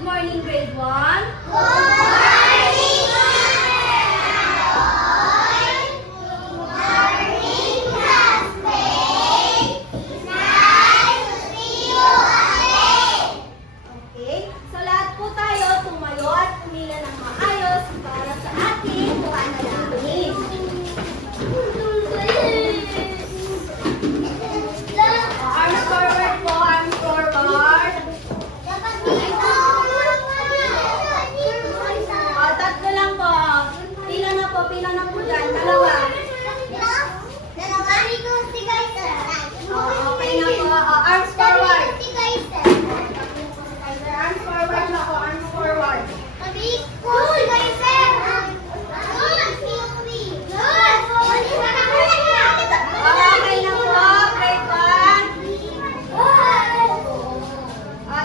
Good morning, grade 1. Okay, so lahat po tayo tumayo at pumila ng maayos para sa ating panalangin. Arms forward po, arms forward. Tatlo lang po. Pila na po dyan. Dalawa. Okay na po. Arms forward. Arms forward na po, arms forward. Okay na po, grade 1.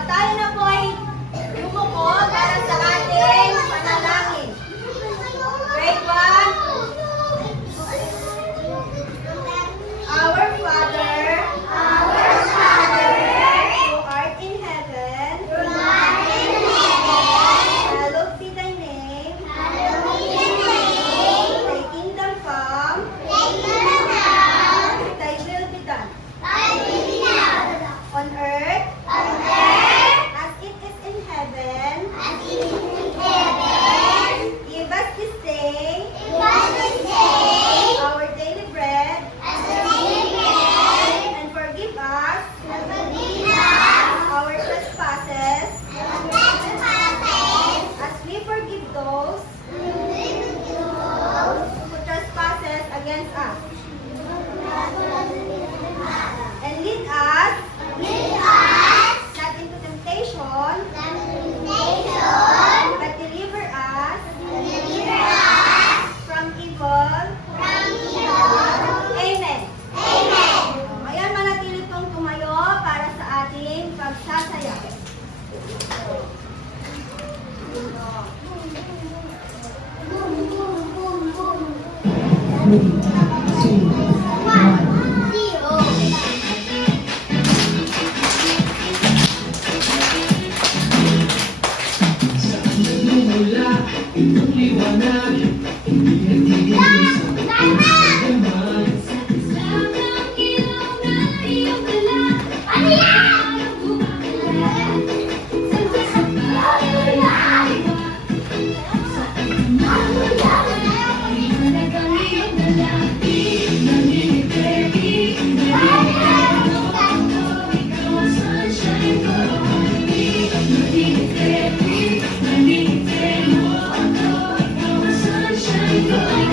Tayo na po ay yumuko para sa ating panalangin. Grade 1. Our Father, who art in heaven, hallowed be thy name. Thy kingdom come, thy will be done. On earth, as it is in heaven. Give us this day our daily bread, and forgive us our trespasses, as we forgive those who trespasses against us. And lead us not into temptation, but deliver us from evil. Amen. Ngayon, manatili pong tumayo para sa ating pagsasayaw. Sunshine,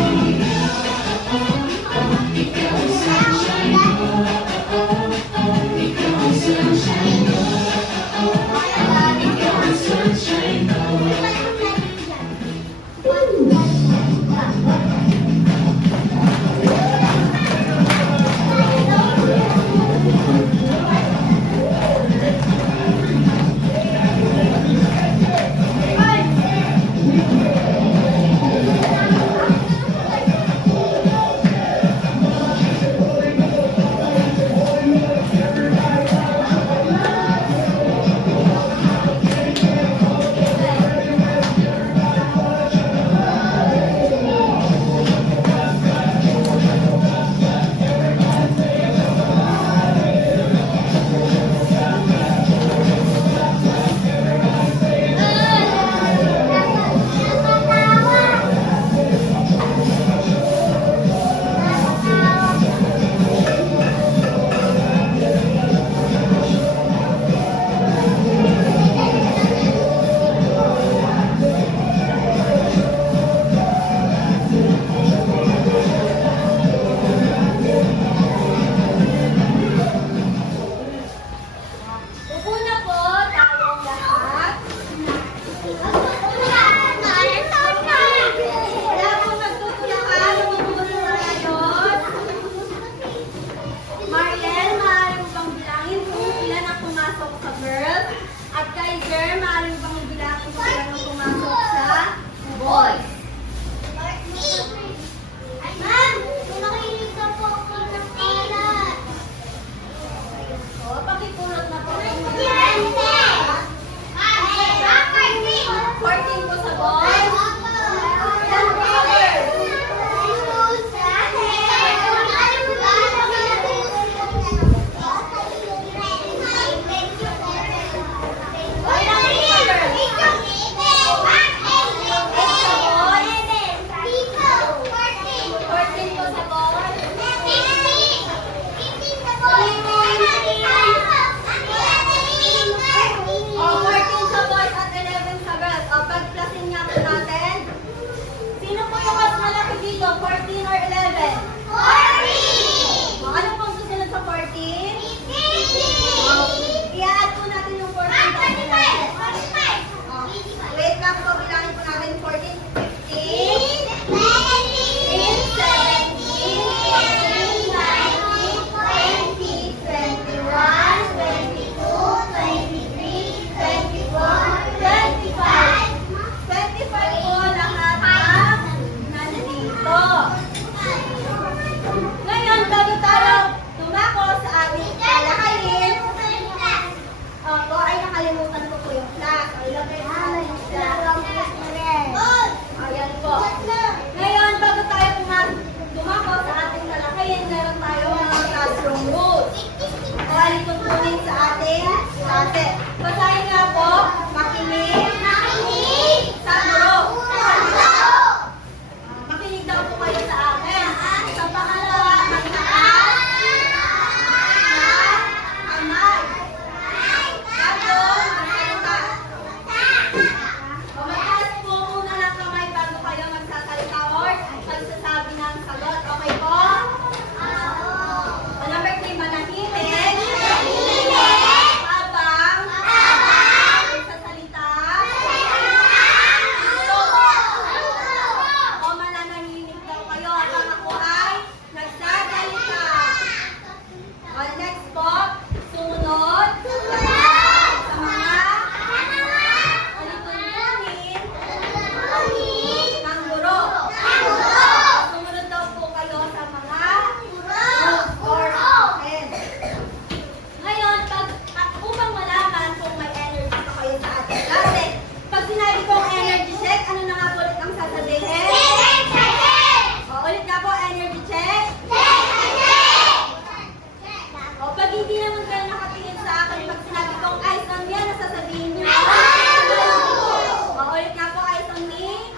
kunin sa ating klase. Basahin nga po, makinig sa guro. Makinig daw po kayo sa akin. Sa pangalawa, magtaas na kamay. Bago magsalita. O mataas po muna ng kamay bago kayo magsasalita or magsasabi ng sagot. Okay po? O number 3, manahimik. Habang nagsasalita. O mananahimik daw kayo habang ako ay nagsasalita. O next po, sumunod sa mga alituntunin ng guro. Sumunod daw po kayo sa mga rules or action. Ngayon, upang malaman kung may energy pa kayo sa ating klase, pag sinabi kong energy check, ano na nga po ulit ang sasabihin? O, ulit nga po, energy check. O, pag hindi naman kayo nakatingin sa akin, pag sinabi kong eyes on me, ano sasabihin niyo? O, ulit nga po, eyes on me.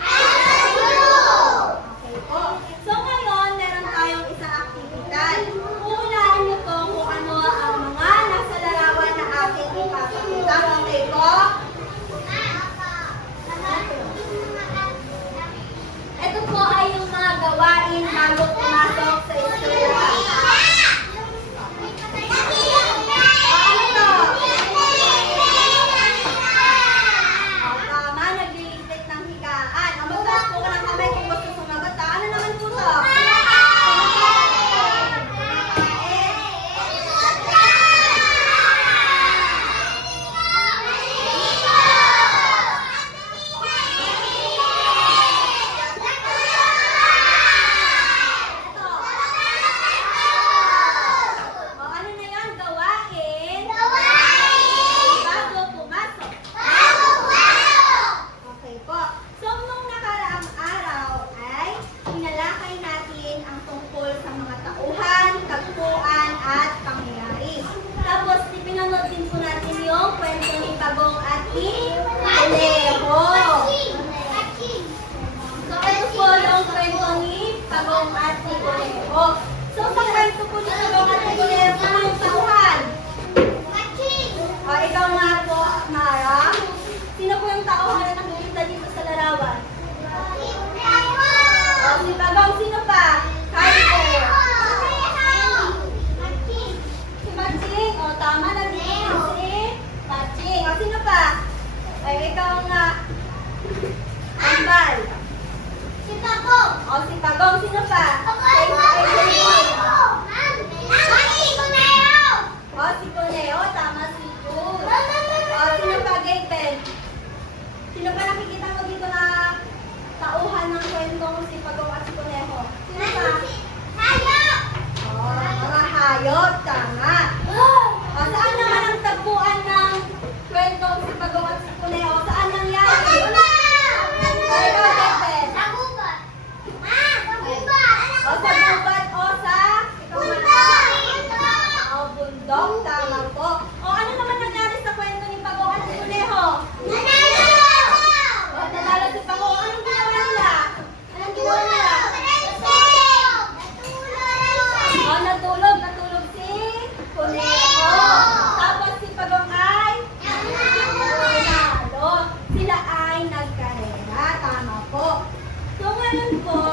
Okay po. So ngayon, meron tayong isang activity. Uunahin niyo po kung ano ang mga nasa larawan na aking ipapakita. Okay po? Ito po ay yung mga gawain bago pumasok sa eskwela. Ano to? Tama, nagliligpit ng higaan. Ang magtaas po ka ng kamay kung gusto sumagot. Ano naman po to? O ano na yan? Gawain. Bago pumasok. Okay po. So, nung nakaraang araw ay inalakay natin ang tungkol sa mga tauhan, tagpuan, at pangyayari. Tapos, pinanood din po natin yung kwento ni Bagong at ni Kuneho. So, ito po yung kwento ni Bagong at ni Kuneho. So, sa kwento po ni Bagong at ni Kuneho, yung tauhan. O, ikaw nga po, Mara. Sino po yung tauhan na nakikita dito sa larawan? O, si Bagong, sino pa? Carter. Si Matching. O, tama na din. Si Matching. O, sino pa? Ay, ikaw nga. Ambal. O, si Bagong, sino pa? O, si Kuneho. Tama si Jude. O, sino pa? Gaten. Sino pa nakikita mo dito na tauhan ng kwentong si Bagong at si Kuneho? Sino pa? O, mga hayop. Tama. O, saan naman ang tagpuan ng kwentong si Bagong at si Kuneho? Saan nangyari? O, ikaw, Gaten. O, sa gubat o sa ikaw man. O, bundok. Tama po. O, ano naman nangyari sa kwento ni Bagong at si Kuneho? O, nanalo si Bagong. Anong ginawa nila? Anong ginawa nila? O, natulog. Natulog si Kuneho. Tapos si Bagong ay nanalo. Sila ay nagkarera. Tama po. So, ngayon po,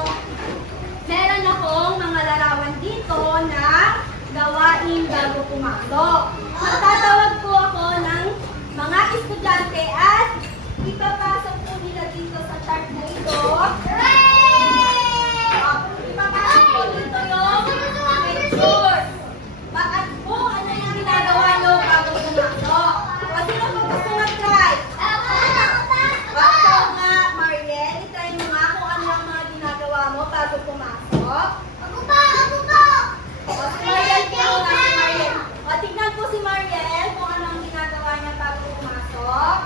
meron akong mga larawan dito na gawain bago pumasok. Magtatawag po ako ng mga estudyante at ipapasok po nila dito sa chart na ito. Ipapasok po dito yung picture. At po, ano yung ginagawa nyo bago pumasok? O, sino po gusto mag-try? Ikaw nga, Mariel, itry mo nga kung ano ang mga ginagawa mo bago pumasok. O, si Mariel, ikaw nga si Mariel. O, tignan po si Mariel kung ano ang ginagawa niya bago pumasok.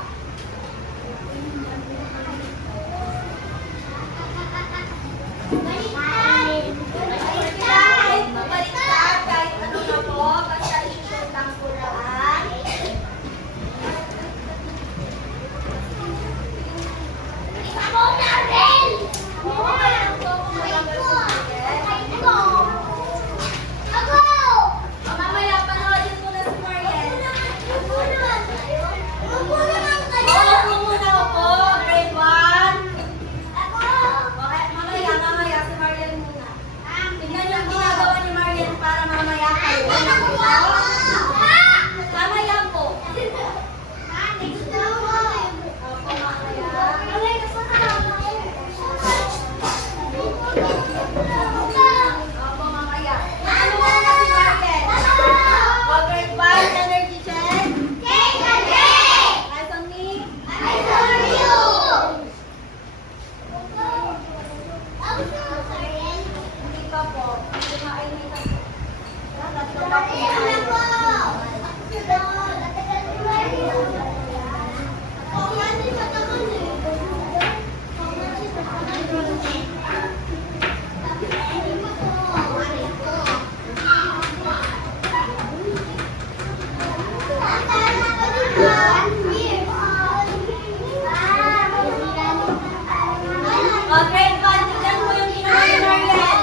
grade 1, tignan mo yung ginawa ni Mariel.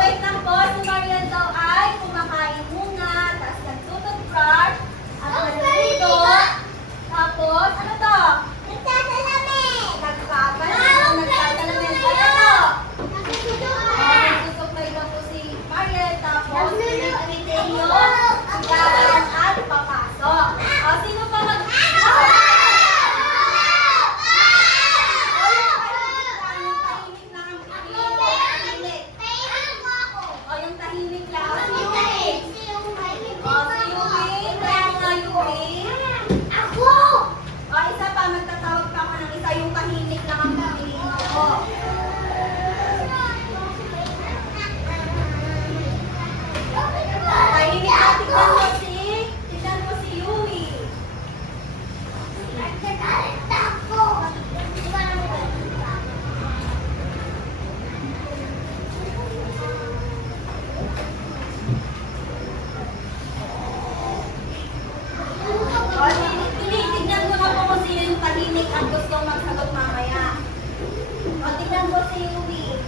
Wait lang po, si Mariel daw ay kumakain muna, tapos nagtututbrush, at naliligo. Tapos, ano to? Nagpapalamin. Nagpapalamin. Ano to? Nagsusuklay daw po si Mariel, tapos pinag-amitin yung higaan at papasok. Sino pa mag... Yung tahimik lang. Si Yumi. Si Yumi. Kaya Yumi. Isa pa, magtatawag pa ako ng isa. Yung tahimik lang ang piliin ko. Tahimik na, tignan mo si Yumi. Tinitignan ko na po kung sino yung tahimik at gusto magsagot mamaya. Tignan ko si Yumi.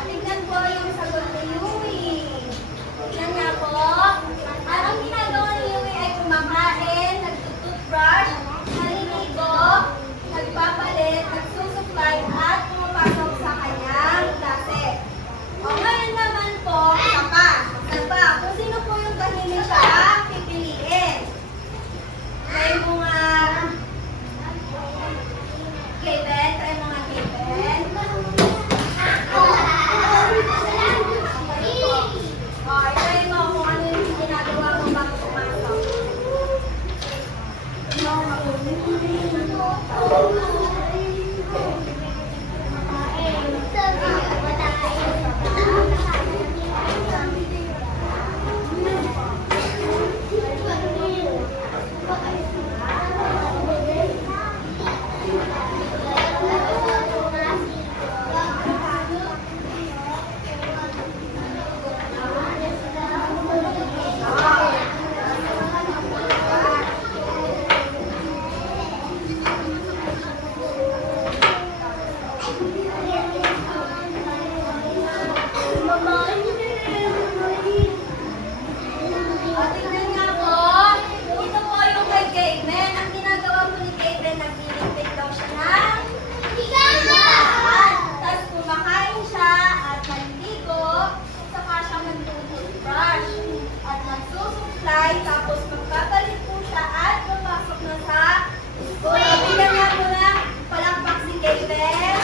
Tignan po yung sagot ni Yumi. Tignan niya po. Ang ginagawa ni Yumi ay kumakain, nagtututbrush, naliligo, nagpapalit, nagsusuklay, at pumapasok sa kanyang klase. Ngayon naman po, isa pa. Kung sino po yung tahimik siya, pipiliin. Try mo nga. Kevin, try mo nga Kevin. Try mo kung ano yung ginagawa mo bago pumasok. Tingnan nga po. Ito po yung kay Kayden. Ang ginagawa po ni Kayden, nagliligpit daw siya ng higaan. Tapos kumakain siya at naliligo. Saka siya nagtututbrush at nagsusuklay. Tapos magpapalit po siya at papasok na sa school. Tingnan nga po na palakpak si Kayden.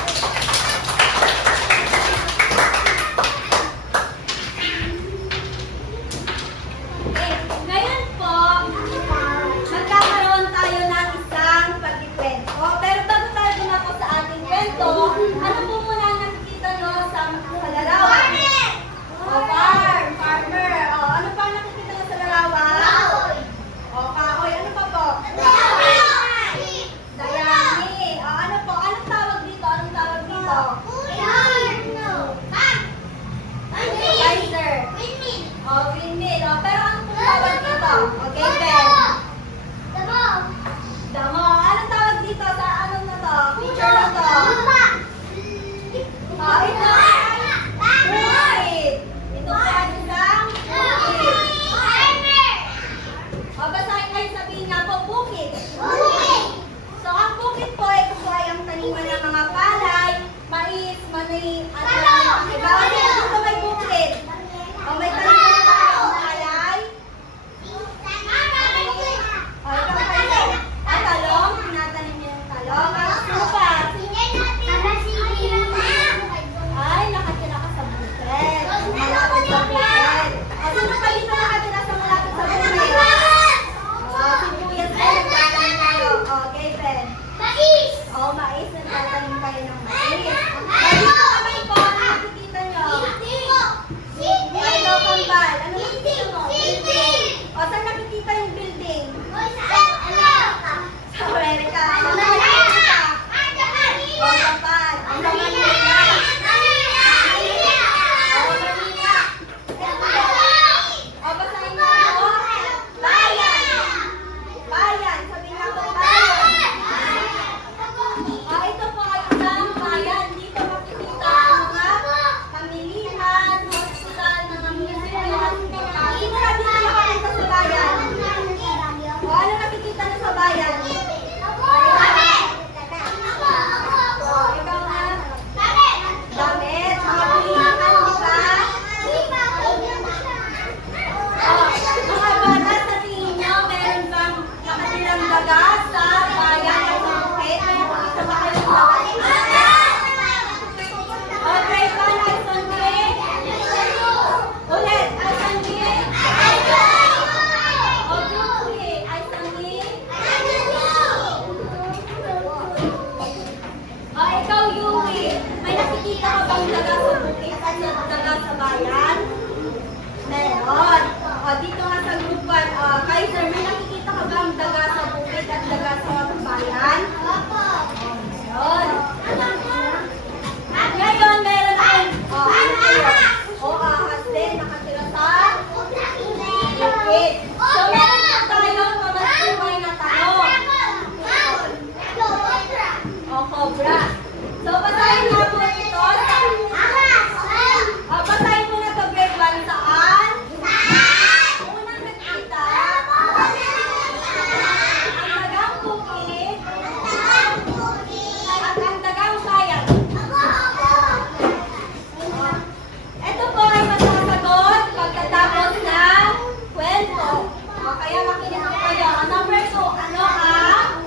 Ngayon po, magkakaroon tayo ng isang pagkikwento. Pero bago tayo dumako sa ating kwento, ano po muna ang nakikita nyo sa larawan? Farmer. Ano pa ang nakikita nyo sa larawan? Kahoy. Ano pa po? Dayami. Ano po? Anong tawag dito? Riser. Windmill. Pero ano po tawag dito? Okay, Ben. Damo. Anong tawag dito sa ano na to? Picture na to? Ito ay buhit. Ito ay isang buhit. Basahin kayo, sabihin nga po, bukid. So, ang bukid po, ito po ay ang taniman ng mga palay, mais, mani, at mga iba. Dito may bukid. May taniman ng mga palay. Ikaw kayo. Talong. Tinatanim niyo yung talong. Ano pa? Ay, nakatira ka sa bukid. Malapit sa bukid. ang daga sa bukid at daga sa bayan? Meron. O, dito nga sa group 1, Kaiser, may nakikita ka ba ang daga sa bukid at daga sa bayan? Meron. Ngayon, meron ang, ano kayo? Ahas din, nakatira sa bukid. So, meron na tayong pamatuloy na tanong. Cobra. So, basahin nga po ito. Basahin mo na ito, grade 1. Saan? Unang nakita. Ang dagang bukid. At ang dagang bayan. Ito po ay masasagot pagkatapos ng kwento. Kaya makinig po kayo. Number 2, ano ang?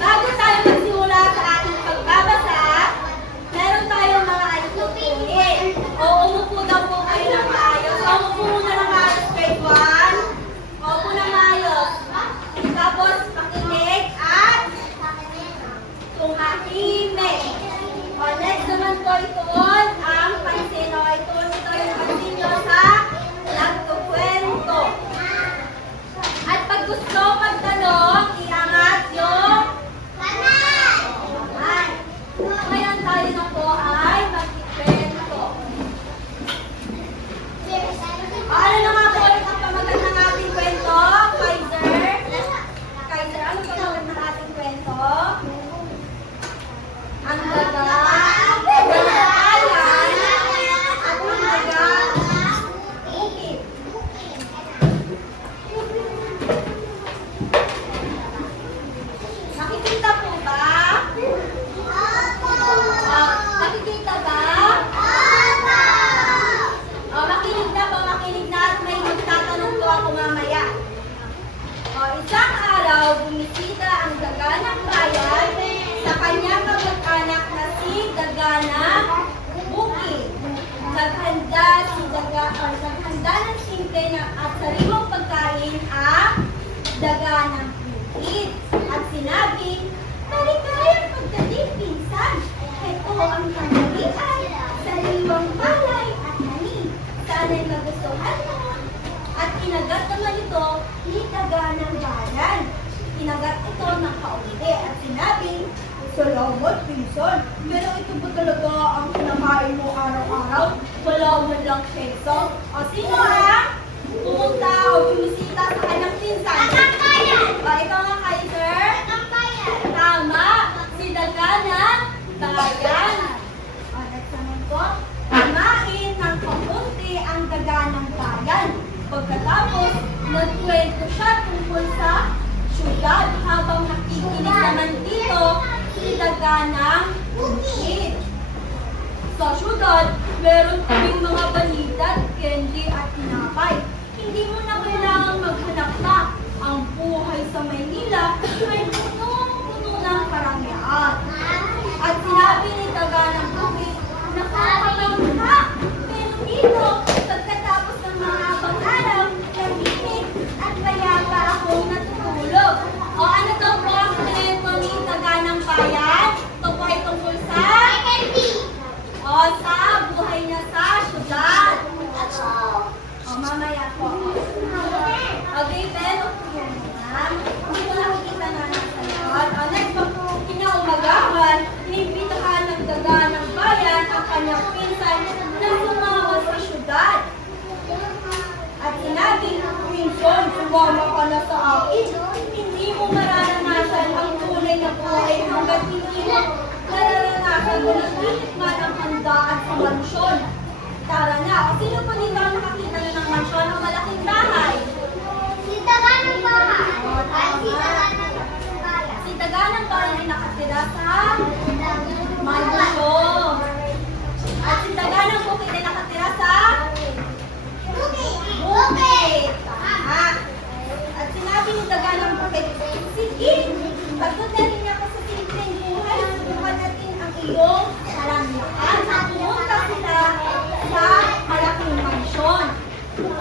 Bago tayo magsimula sa ating pagbabasa, meron tayong mga itutunin. O, umupo daw po kayo ng maayos. O, umupo muna ng maayos, grade 1. Umupo ng maayos. Tapos, pakinig at tumahimik. O, next naman po ituon ang pansin. O, ituon ito yung pansin nyo sa nagkukwento. At pag gusto magtanong, iangat yung kamay. Ngayon tayo na po ay magkikwento. Ano na nga po ulit ang pamagat ng ating kwento? Kaiser? Kaiser, ano pamagat ng ating kwento? Ang daga, ang bayan, at ang daga, bukid. Nakikita po ba? Nakikita ba? Makinig na at may magtatanong po ako mamaya. Isang araw, bumisita ang daga ng bayan sa kanyang kamag-anak na si daga ng bukid. Naghanda ng simple at sariwang pagkain ang daga ng bukid. At sinabi, maligayang pagdating pinsan. Ito ang tanghalian, sariwang palay at hanin. Sana'y magustuhan mo. At kinagat naman ito ni daga ng bayan. Kinagat ito ng kaunti at sinabi, salamat pinsan, pero ito ba talaga ang kinakain mo araw-araw? Wala mo lang keso. O sino ang pumunta o bumisita sa kanyang pinsan? Ikaw nga, Kaiser? Tama, si daga ng bayan. Next naman po, kumain ng kaunti ang daga ng bayan. Pagkatapos, nagkwento siya tungkol sa syudad habang nakikinig naman dito si daga ng bukid. Sa syudad, meron kaming mga balita, candy at tinapay. Hindi mo na kailangan maghanap pa. Ang buhay sa Maynila ay punong-puno ng karangyaan. At sinabi ni daga ng bukid, nakakabangha. Pero dito, pagkatapos ng mahabang araw, tahimik at payapa akong natutulog. O ano daw po ang kwento ni daga ng bayan? Ito po ay tungkol sa sa buhay niya sa syudad. Mamaya po. Okay, pero hindi ko nakikita na nasa likod. Next po, kinaumagahan, inimbitahan ng daga ng bayan ang kanyang pinsan na sumawa sa syudad.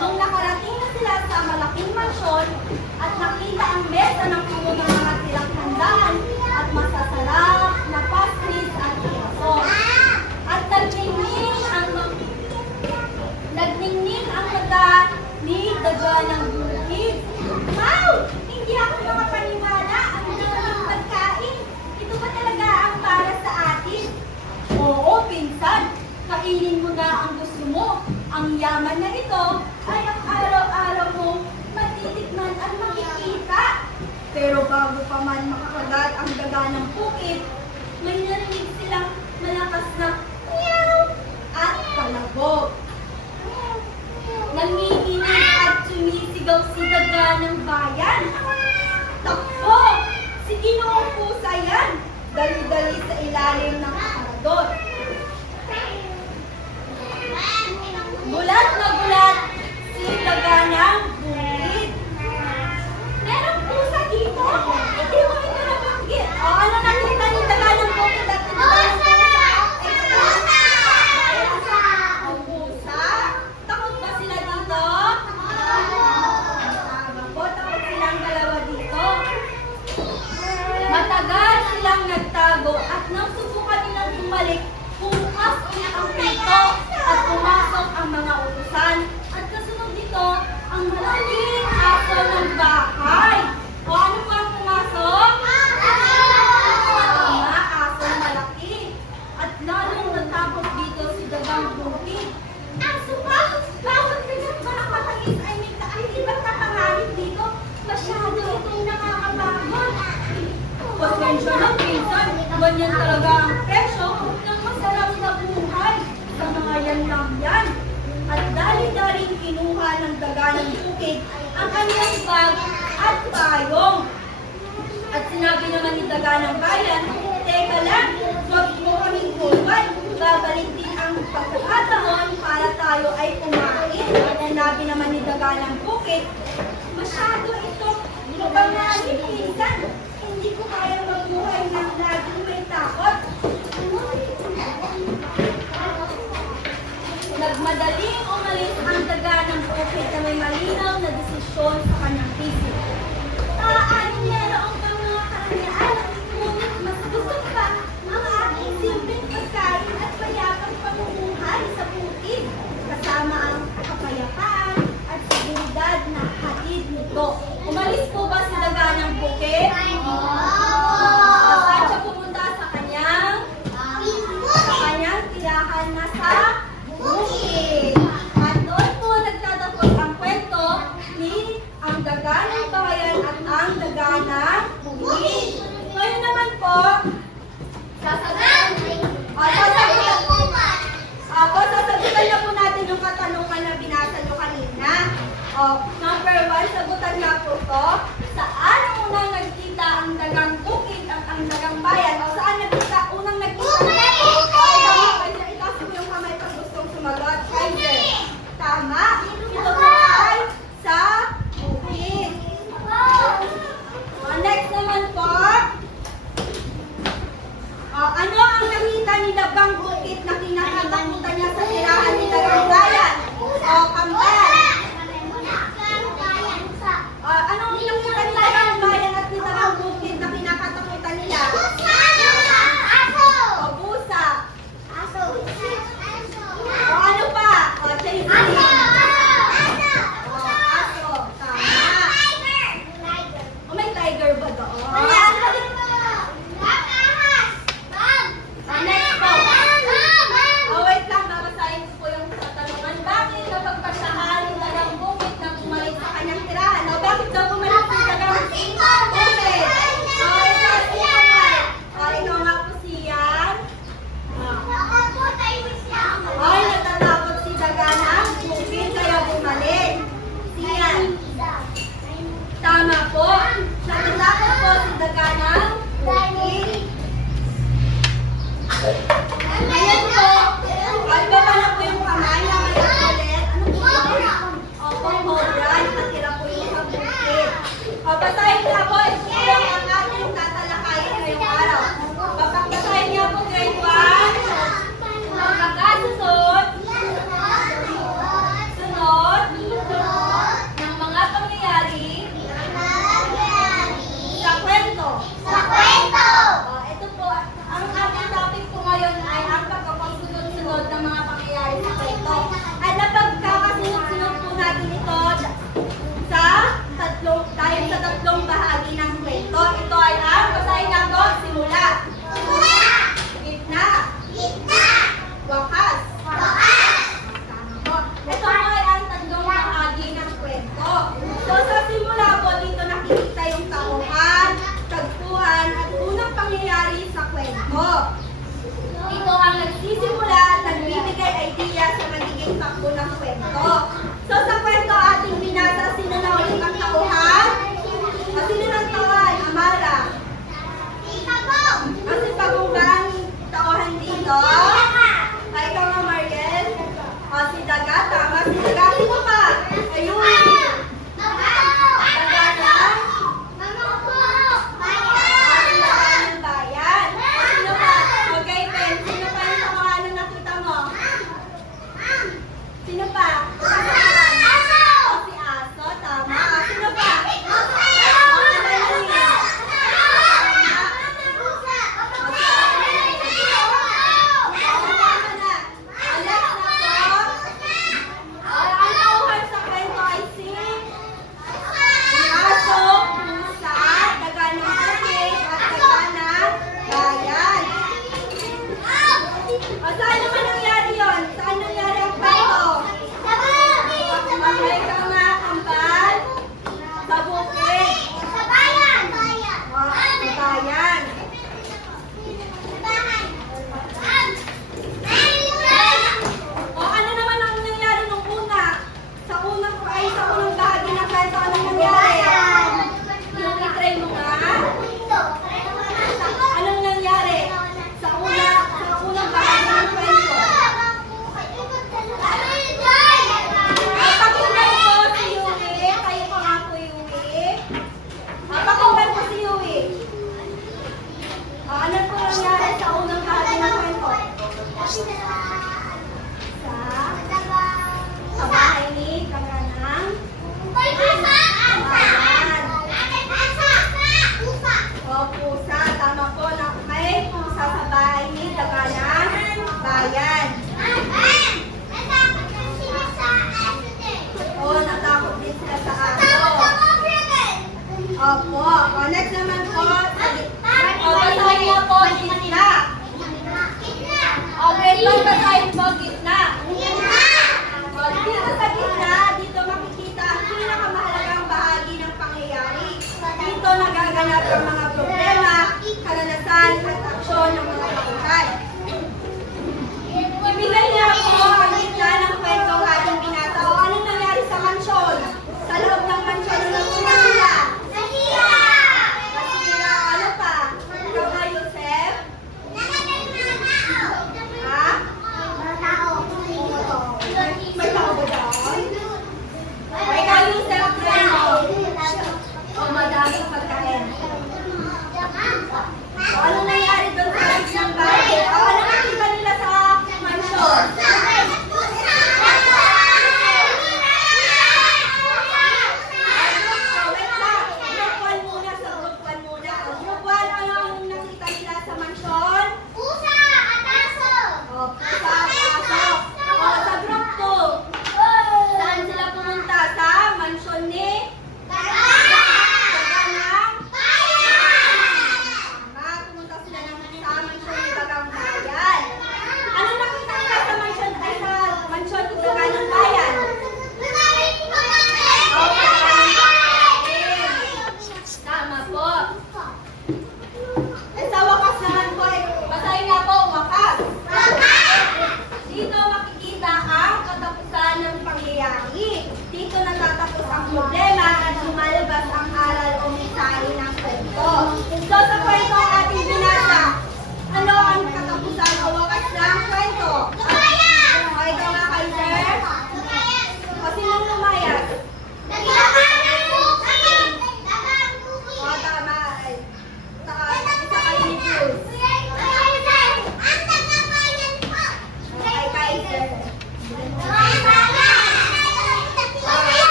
Nung nakarating na sila sa malaking mansyon at nakita ang mesa ng puno ng mga tinakhandaan at masasarap na pastries at piraso. At nagningning ang mata ni daga ng bukid. Wow! Hindi ako makapaniwala. Ang ganda ng pagkain. Ito ba talaga ang para sa atin? Oo, pinsan. Kainin mo na ang gusto mo. Ang yaman na ito ay ang araw-araw mo matitikman at makikita. Pero bago pa man makakagat ang daga ng bukid, may narinig silang malakas na meow at palabog. Nanginginig at sumisigaw si daga ng bayan. Takbo! Si Ginoong Pusa yan! Dali-dali sa ilalim ng aparador. Gulat na gulat si daga ng bukid. Merong pusa dito? Hindi mo ito nabanggit. O, ano nakita ni daga ng bukid at ni daga ng pusa? Ang pusa? Takot ba sila dito? Takot silang dalawa dito. Matagal silang nagtago at nang subukan nilang bumalik, bukas ulit ang pinto at pumasok ang mga utusan. At kasunod dito, ang malaking aso ng bahay. O ano pa ang pumasok? Mga asong malaki. At lalong natakot dito si dagang bukid. Aso pa! Bawat ganyan ba ng matangis ay may kaibat na pangalit dito? Masyado itong nakakapagod. Pasensya na, pinsan. Ganyan talaga ang presyo ng masarap na buhay. Sa mga yan lang yan. At dali-daling kinuha ng daga ng bukid ang kanyang bag at payong. At sinabi naman ni daga ng bayan, teka lang, huwag mo kaming kulpan. Babalik din ang pagkakataon para tayo ay kumain. At sinabi naman ni daga ng bukid, masyado ito mabanganin, pinsan. Hindi ko kaya magbuhay ng laging may takot. Nagmadaling umalis ang daga ng bukid na may malinaw na desisyon sa kanyang isip. Meron kang mga karangyaan, ngunit mas gusto pa ang aking simpleng pagkain at mayapang pamumuhay sa bukid, kasama ang kapayapaan at seguridad na hatid nito. Umalis po ba si daga ng bukid? Saan siya pumunta sa kanyang tirahan na sa bukid. At doon po nagtatapos ang kwento ni ang daga ng bayan at ang daga ng bukid. Ngayon naman po, sasagutan na po natin yung katanungan na binasa nyo kanina. Number 1, sagutan nga po to. Saan unang nagkita ang dagang bukid at ang dagang bayan? O saan nagkita? Unang nagkita? Itaas mo yung kamay pag gustong sumagot. Tama. Ito po ay sa bukid. Next naman po. Ano ang nakita ni dagang bukid na kinakatakutan niya sa tirahan ni dagang bayan? Kambal.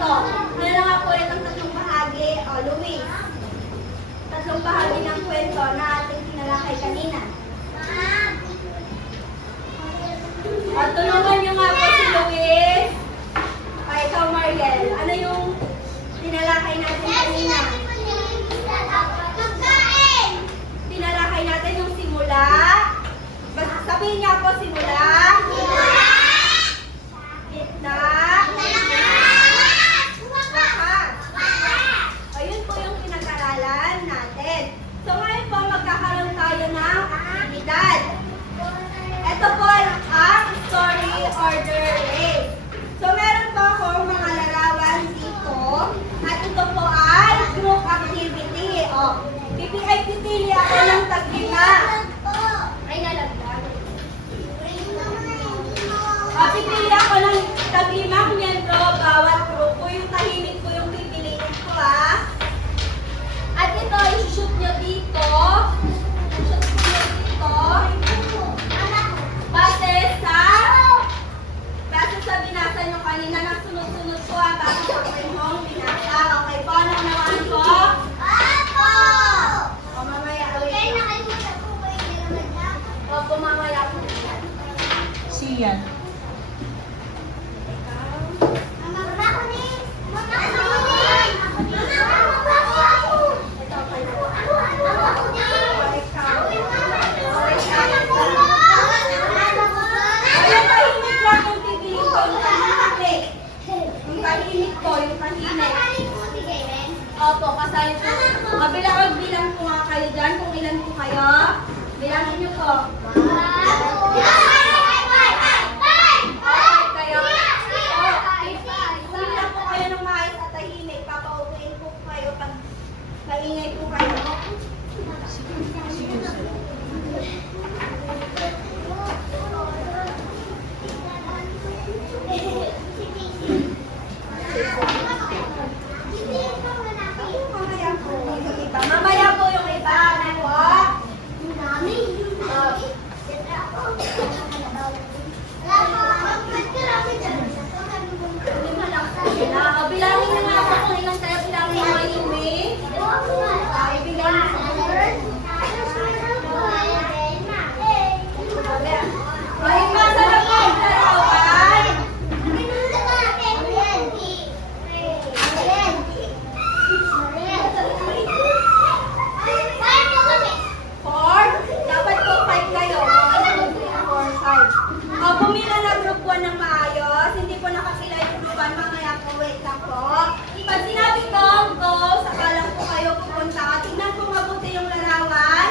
kwento. Ano na nga po ulit ang tatlong bahagi? O, Luis. Tatlong bahagi ng kwento na ating tinalakay kanina. O, tulungan niyo nga po si Luis. O, ikaw, Mariel. Ano yung tinalakay natin kanina? Tinalakay natin yung simula. Basta sabihin niya po simula. Gitna. Wakas. Ayun po yung pinag-aralan natin. So ngayon po magkakaroon tayo ng aktibidad. Ito po ang story order race. So meron po akong mga larawan dito. At ito po ay group activity. O, pipili ako ng tag-5. Ay, nalaglag. O, pipili ako ng tag-5 miyembro bawat grupo. Yung tahimik ko yung pipiliin ko, ha. At ito, i-shoot nyo dito. I-shoot nyo dito. Base sa binasa nyo kanina, nagsunod-sunod ko ang base sa kanyang binasa. Okay po, naunawaan ko? O, mamaya, away ko. Opo, mamaya po. Siyan. Ayan, tahimik lang yung pipiliin ko, yung tahimik. Yung tahimik ko, yung tahimik. Opo, kasali po. Bilang po nga kayo dyan, kung ilan po kayo. Bilangin niyo po. Kung ilan po kayo ng maayos at tahimik, papaupuin po kayo pag maingay po kayo. Mamaya po yung iba. Ano po? Bilangin na nga po kung ilang tayo. Bilangin mo yung may. Bilangin mo. May masa na po ang larawan. Four? Dapat po 5 kayo. 1, 2, 3, 4, 5. O, pumila na group 1 ng maayos. Hindi po nakapila yung group 1. Mamaya po, wait lang po. Pag sinabi ko, go, saka lang po kayo pupunta. Tingnan po mabuti yung larawan.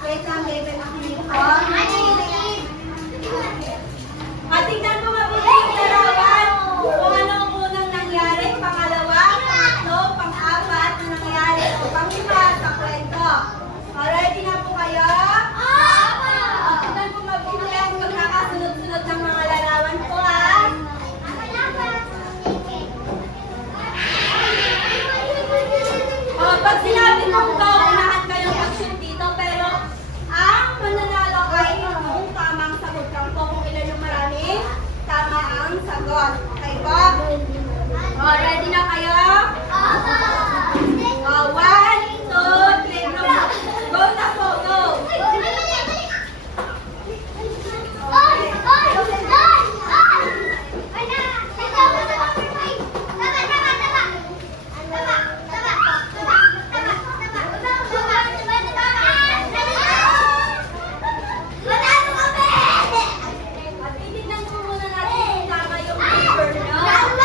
Wait lang, baby. Makinig po. At tingnan po mabuti yung larawan. Kung ano ang unang nangyari, pangalawa, pangatlo, pang-apat na nangyari, o pang-lima sa kwento. Ready na po kayo? Tingnan po mabuti ang magkakasunod-sunod ng mga larawan po, ha? Pag sinabi kong go, unahan kayong mag-shoot dito, pero ang mananalo ay yung tamang sagot lang po kung ilan yung marami. Tama ang sagot. Okay po? Ready na kayo? 1, 2, 3, go na po, go! At titignan po muna natin kung tama yung paper nyo.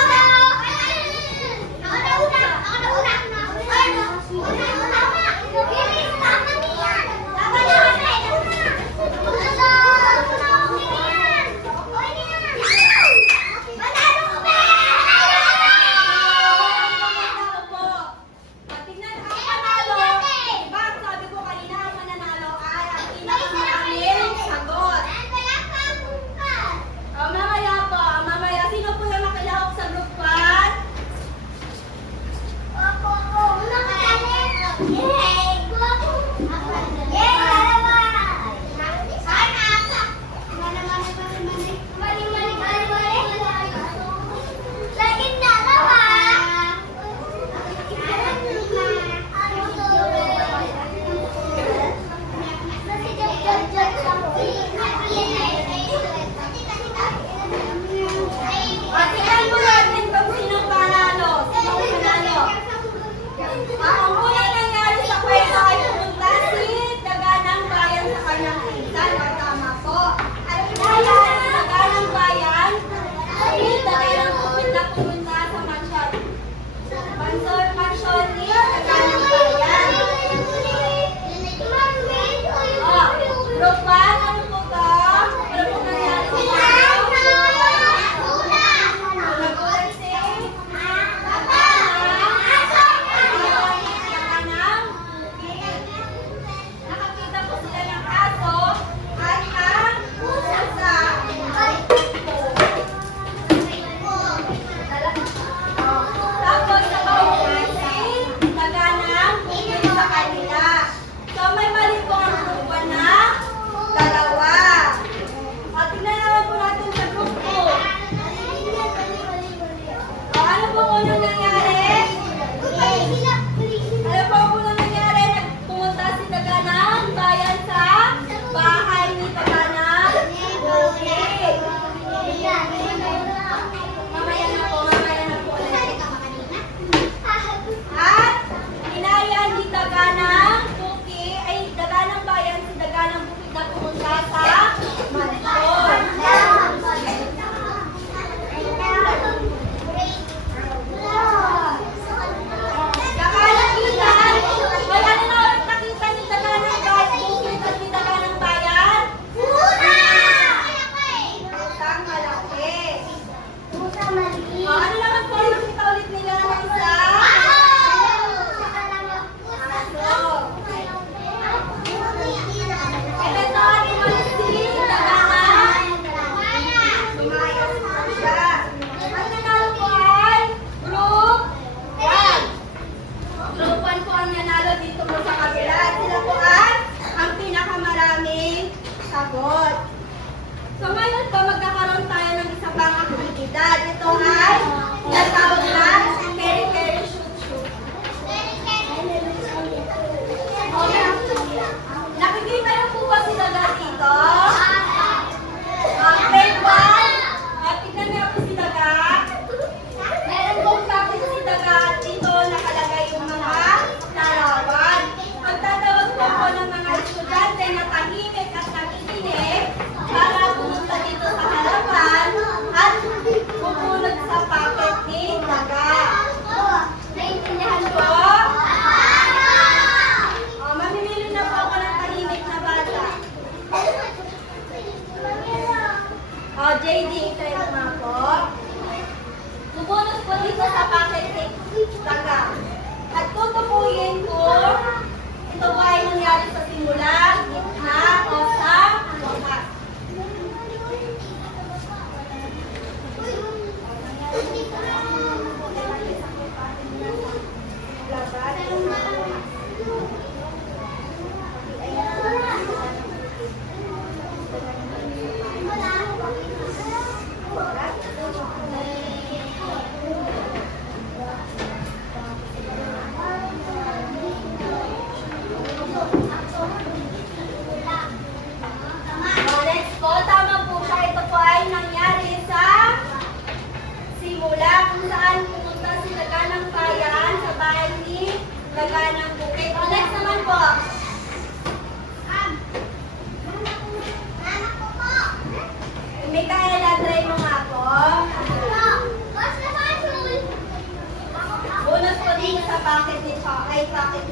dito sa packet ni Taga. At tutukuyin ko, ito ba ay nangyari sa simula, gitna, o sa wakas? Next po, tama po siya. Ito po ay nangyari sa simula kung saan pumunta si Laganang Bayan sa bahay ni Laganang Bukit. Next naman po. Mikaela, try mo nga po. Bonus po din sa packet ni Chocolate.